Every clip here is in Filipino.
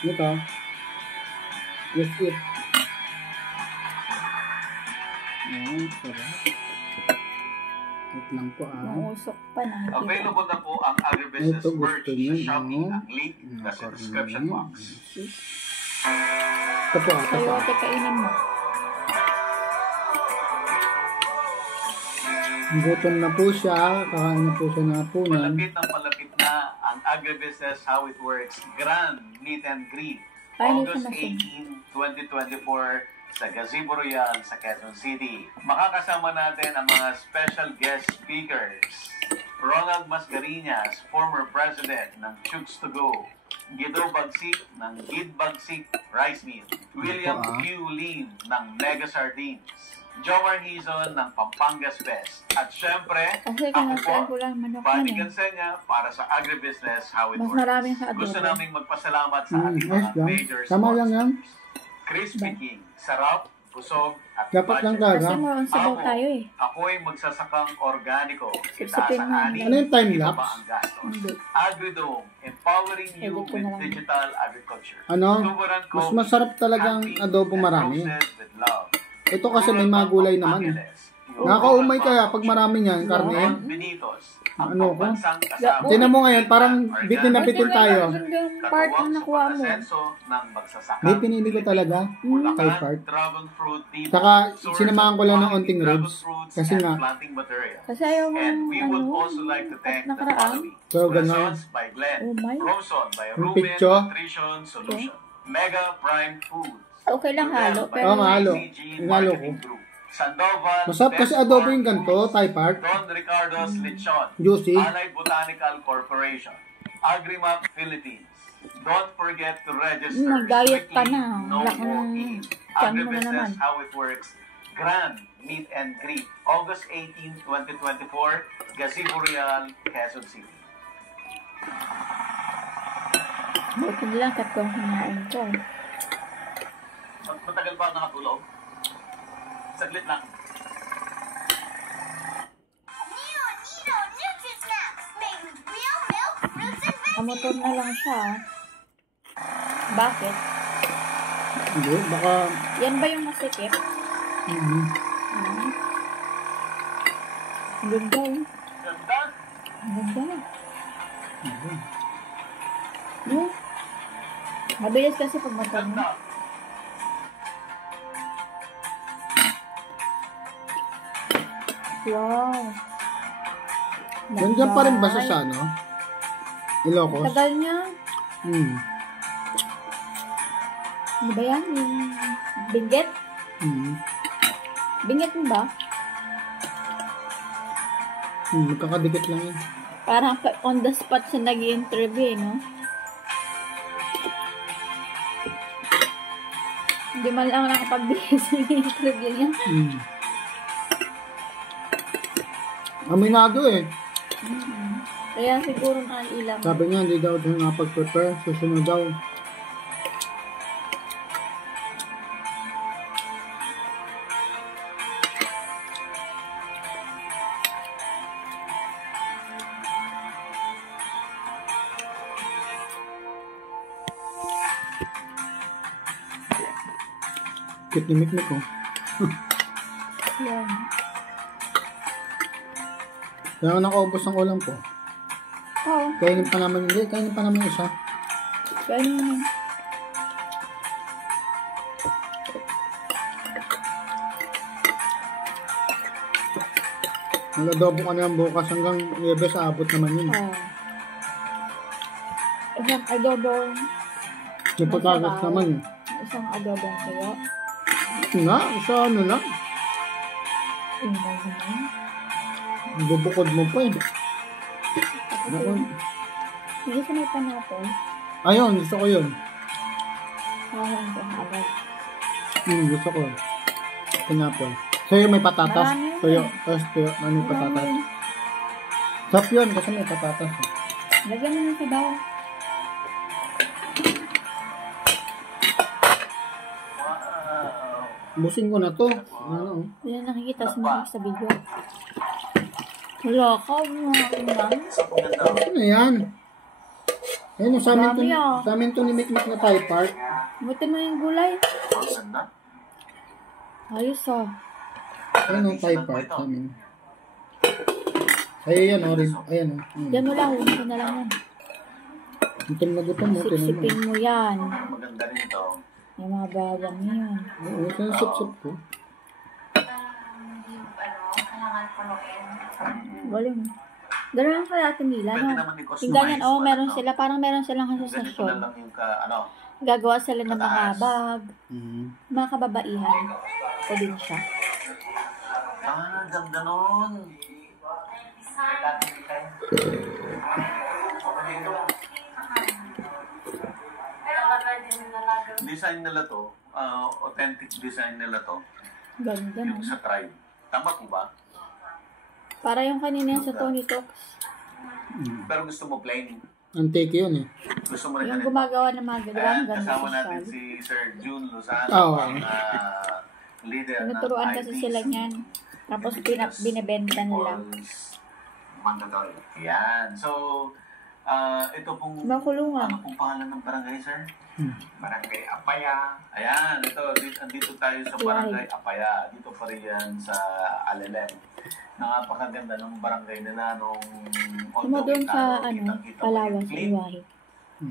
Ito. Let's eat. Sarap. Wait lang po Mausok pa na. Available na po ang agribusiness Ito, merch gusto niya, sa Shopee. Ang link nasa description box. Ito po. Sayote, kainin mo. Gutom na po siya. Kakain na po siya na punan. Palapit na ang agribusiness How It Works Grand Meet and Greet. Ay, August 18, 2024 sa Gazebo Royal sa Quezon City. Makakasama natin ang mga special guest speakers. Ronald Mascareñas, former president ng Chooks to Go. Guido Bagsik ng Gid Bagsik Rice Mill. William Q. Lim ng Mega Sardines. Jomar Hizon ng Pampangas Best. At syempre, kasi ako po, lang manok Bani yan Gansenya para sa agribusiness How It Mas Works. maraming sa adobo. Gusto naming magpasalamat sa ating Nice mga lang. major Tama lang yan. Crispy King, sarap, busog, at Dapat lang budget. talaga. Kasi more on sabaw Ako, tayo eh. Ako'y magsasakang organiko. Sipsipin mo. Itaas ang ani, Ano yung time ibaba lapse? ang gastos. Hindi. Agridome, empowering you Edit ko with na lang. digital agriculture. Ano? Tuburan ko, Mas masarap talagang happy adobo and marami. roasted with love. Ito kasi may mga gulay naman eh. Nakakaumay kaya pag marami niyan, karne. Benitos, Ano ko? kasama. Tinan mo ngayon, parang bitin na bitin tayo. Yung part na nakuha mo. May pinili ko talaga. Thai part. Dragon fruit, dito, Saka source sinamahan ko lang ng of onting dragon ribs. fruits Kasi and nga, planting material. Kasi ayaw mo And we would ano, also like to thank the nakaraan. following. So, ganun. Lessons by Glenn. Oh my. Roson by Yung Ruben picture. Nutrition Solution. Mega Prime Foods. Okay lang halo, Rodel by pero Oo, mahalo. ACG Inalo ko. Marketing Group. Sandoval. Masarap kasi Best adobo Farm yung ganito, Foods. Thai part. Don Ricardo's Lechon. Juicy. Allied Botanical Corporation. Agrimap Philippines. Don't forget to register. Nag-diet ka Strictly na. No Wala ka more na. eat. Tiyan mo na naman. Agribusiness How It Works. Grand Meet and Greet. August 18, 2024. Gazebo Real, Quezon City. buti lang tatlong hinain ko. Matagal ba nakatulog? Saglit lang. Kamotor na lang siya. Bakit? Hindi, baka... Yan ba yung masikip? Mhm. Ang ganda eh. Ganda. Ang ganda. No? Mabilis kasi pag motor mo. Ganda. Wow. Nandiyan pa rin ba siya sa ano? Ilocos? Tagal niya. Ano ba yan? Yung binggit? Binggit mo ba? Magkakadikit lang yun. Parang on the spot siya nag-i-interview, no? Hindi man lang nakapag-bihis ng interview niya. Aminado eh. Kaya siguro nailang. Sabi niya, hindi daw siya nakapag-prepare. Susunod daw. Cute ni Mikmik ko. Yan. Kaya nga nakaubos ang ulam ko. Oo. Kainin pa naman, hindi. Kainin pa naman isa. Kaya naman. Nag-adobo ka na yan bukas hanggang Webes abot naman yun. Oo. Isang adobo. May patagas naman eh. Isang adobo kaya. Nga, isa ano lang. Ingay naman. Bubukod mo pa eh. Naku. Hindi sa may panapon. Ayun, gusto ko yun. Halang ko agad. Gusto ko. Pineapple. Sa'yo may patatas. Marami yun. Tuyo. Tapos tuyo. Ano yung patatas? Sarap yun kasi may patatas. Lagyan mo ng sabaw. Busing ko na to. Ano? Yan nakikita sa video. Wala ka, mga kumang. Ano yan? Ayun yung sa amin to, Dami, ah. sa amin to ni Mikmak na Thai Park. Buti mo yung gulay. Ang ganda. Ayos ah. Ayun yung Thai Park sa amin. Ayun yan, orin. Ayan o. Yan mo lang, huwag na lang yan. Gutom na gutom mo. Tinan mo. Sipsipin mo yan. Maganda rin ito. Yung mga bawang yan. Oo, ito yung sip-sip ko. Galing. Ganun lang kaya atin nila, Pwede no? naman i-customize. Yung ganyan, oh, meron ano. sila. Parang meron silang Ganito na asosasyon. lang yung ano. Gagawa sila ng mga Kataas. bag, Mm. mga kababaihan. O din siya. Ganda nun. Design nila to, authentic design nila to, Ganda, no? yung sa tribe. Tama po ba? Para yung kanina sa Tony Talks. Pero gusto mo plain? Antique yun eh. Gusto mo rin Yung ganito? gumagawa ng mga ganda. Ayan, Ang ganda kasama natin social. si Sir June Lozano, Oo. ang leader ng Tinuturuan kasi IBC. sila niyan. Tapos binibenta nila. Mandatory. Yan. So, ito pong, Makulungan. ano pong pangalan ng barangay, sir? Barangay Apaya. Ayan, andito tayo sa Barangay Apaya. Dito pa rin yan sa Alelem. Napakaganda ng barangay nila nung Kuma doon sa, kitang-kita mo Palawan, yung sa clean. Iwahe.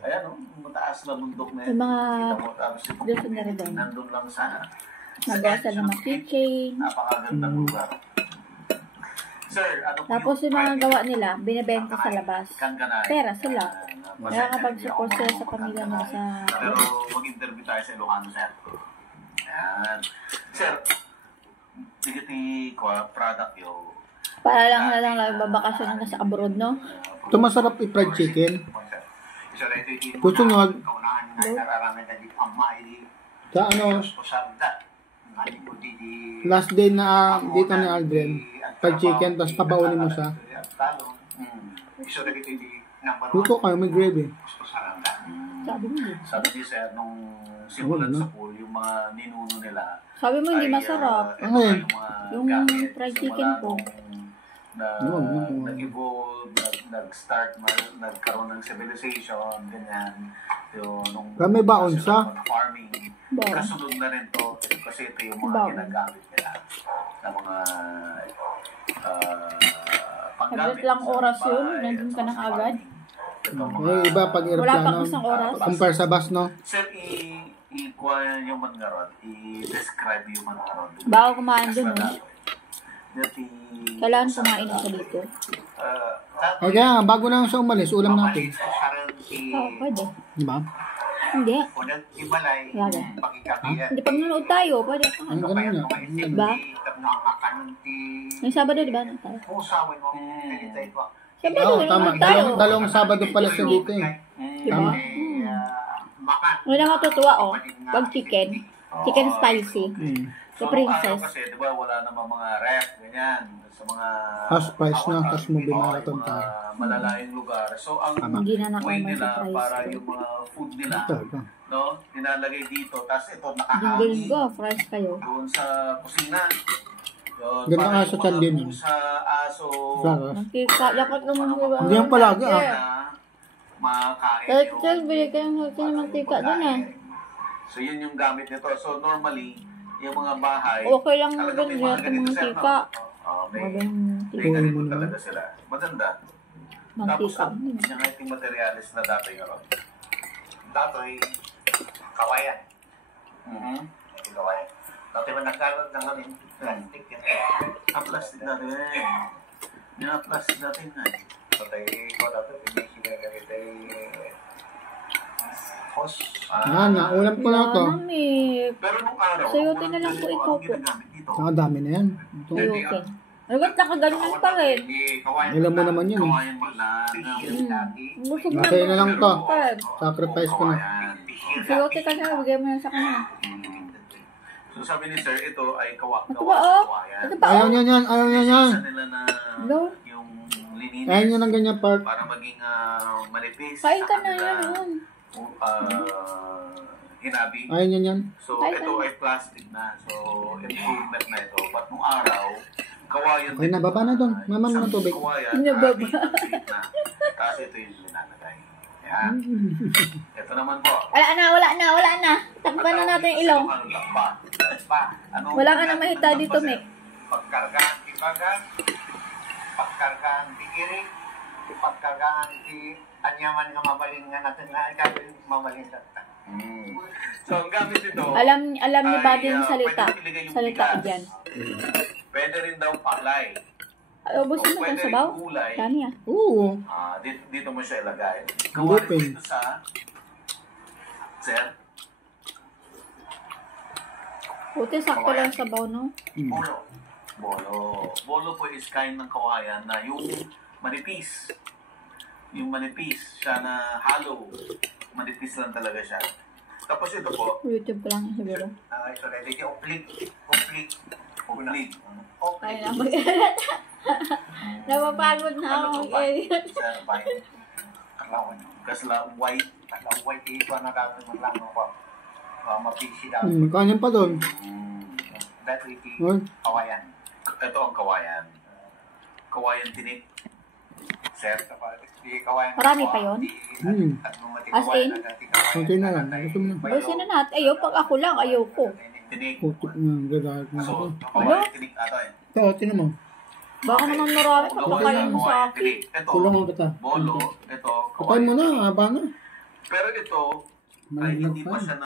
Ayan, mataas na bundok na Yung mga Kita mo, tapos yung doon sa Naradon. nandun lang sa Nagawa sila ng mga keychain. napakagandang lugar. Sir, ano po Tapos yung mga private gawa nila, binibenta sa labas. Kanganay? Pera sila. Ayan, Nakakapag-support sila sa pamilya nila sa... Pero mag-interview tayo sa Ilocano, sir. Ayan. Sir, digiti ko product yo. Para lang na lang babakasyon na nasa abroad, no? Ito masarap i-fried chicken. Gusto nyo, sa ano, last day na dito ni Aldrin, fried chicken, tapos tabaunin mo siya. Luto kayo, may gravy. Sabi mo, hindi. Sabi ni sir, nung simulan sa pool, yung mga ninuno nila, Sabi mo, hindi masarap. ito Ano na yun? yung mga Yung gamit. fried Simula chicken po. nung nag-evolve, nag-start, nagkaroon ng civilization, ganyan. Yung, nung May baon sila siya. farming, Baon. kasunod na rin to, kasi ito yung mga Baon. ginagamit nila na mga panggamit. Saglit lang sa oras yun, bahay, nandun ka na sa kaagad. farming. Ito, mga- May iba pag Wala pang aeroplano, isang oras. compare sa bus, no? Sir, i-kuha yung mangarod, i-describe yung mangarod. Bago kumain dun, no? Kailangan kumain sa ako dito. O kaya nga, bago na siya umalis, ulam natin. Oo, pwede. Di ba? Hindi. Wala. Hindi, pag nanood tayo, pwede. Ang ganun nga. Diba? Yung Sabado, di ba? Sabado, Oo, tama. nanood tayo. Dalawang Sabado pala siya dito eh. Diba? Wala matutuwa, oh. Pag chicken. Chicken spicy. So, The princess. Kasi, di ba, wala namang mga ref, ganyan, sa mga House price na, tapos mo yung binaraton mga tayo. malalayong lugar. So, ang Hindi na way nakamay nila sa price. para yung mga food nila, Talaga. no, nilalagay dito, tapos ito, Dinggil nakahangin ko, fresh kayo. doon sa kusina. Yun, Ganda para nga yung sa mga tiyan din, eh. pusa, aso, Sarap. Nakika, dapat naman di ba? Hindi yan palagi, ah. na makakain Kahit yung sir, bili kayo ng mantika dun, ah. So, yun yung gamit nito. So, normally, yung mga bahay, Okay lang talagang may ganyan mga sa ganito, sir, mantika. no? May Magandang may mantika. ganito mo naman. talaga sila. Maganda. Tapos, Mantika. yung ating materialis na dati yun. Dato'y kawayan. Mhm. Kawayan. Dati ba nagkaroon ng plastic yan? Ang plastic natin. Yung plastic natin nga. Patay ko dati, hindi sila ganito host. Na, ulam ko na to. Mami, Pero nung araw, Sayote walang na lang po ganito ito ang po. ginagamit dito. Nakadami na yan. Ito. sayote. Ay, ba't nakaganyan pa rin? Alam mo naman yun eh. Kawayan mo lang. Busog na. Masaya na lang to. Pa rin. Sacrifice ko na. Kawayan. Sayote ka na, bigay mo na sa kanya. So sabi ni sir, ito ay Ito ba, oh? kawayan. Ito ba, Ayaw oh? niya yan, ayaw niya yan. Isa nila na Hello? yung lininis Ayaw niya ng ganyan part. para maging manipis. Kain ka sa na kanila, yan. hinabi. Ayaw niya yan. So Kain ito ka na. ay plastic na. So improvement na ito. But nung araw, kawayan Okay na, baba na doon. Maman mo ng tubig. Kawayan, Nababa. na. Kasi ito yung linalagay. Ayan. Ito naman po. Wala na. Takpan na natin yung ilong. Wala ka na mahita dito, Mek. Pagkargaan ti bagan, pagkargaan ti irik, pagkargaan ti anyaman nga mabalin nga natin na ikaw mabalin natin. So, ang gamit ito, Alam ni Buddy yung salita. pwede ilagay yung Salita bigas. dyan. Pwede rin daw palay. Ay, ubusin mo Pwede itong rin sabaw. gulay. Dami ah. Oo. Dito mo siya ilagay. Gawa rin Open. dito sa... Sir? Buti sakto lang yung sabaw, no? Bolo. Bolo po is kind ng kawayan na yung manipis. Yung manipis siya na hollow. Manipis lang talaga siya. Tapos ito po, YouTube ko lang siguro. Ito na, ito yung uplik. uplig. Kaya na mag-alat. Napapagod na ako mag-edit. Sir, fine. Kalawan. Kasla white. Kalaway dito na dapat maglang ako. Mapisi daw. Kanin pa doon. That will be Ay. kawayan. Ito ang kawayan. Kawayan tinik. Sir, Di kawayan. Marami pa yun? As in? Konti na lang. Gusto mo na. Ayusin na natin. Ayaw, pag ako lang, ayaw ko. tinik. Puti na. Gagahit na ako. So, kawayan tinik ato eh. Ito, tingnan mo. Baka naman marami papakain mo sa akin. Ito, Tulungan kita. bolo, ito, Kapay mo na. Haba na. Pero ito, ay Malaglag hindi pa pa yan. siya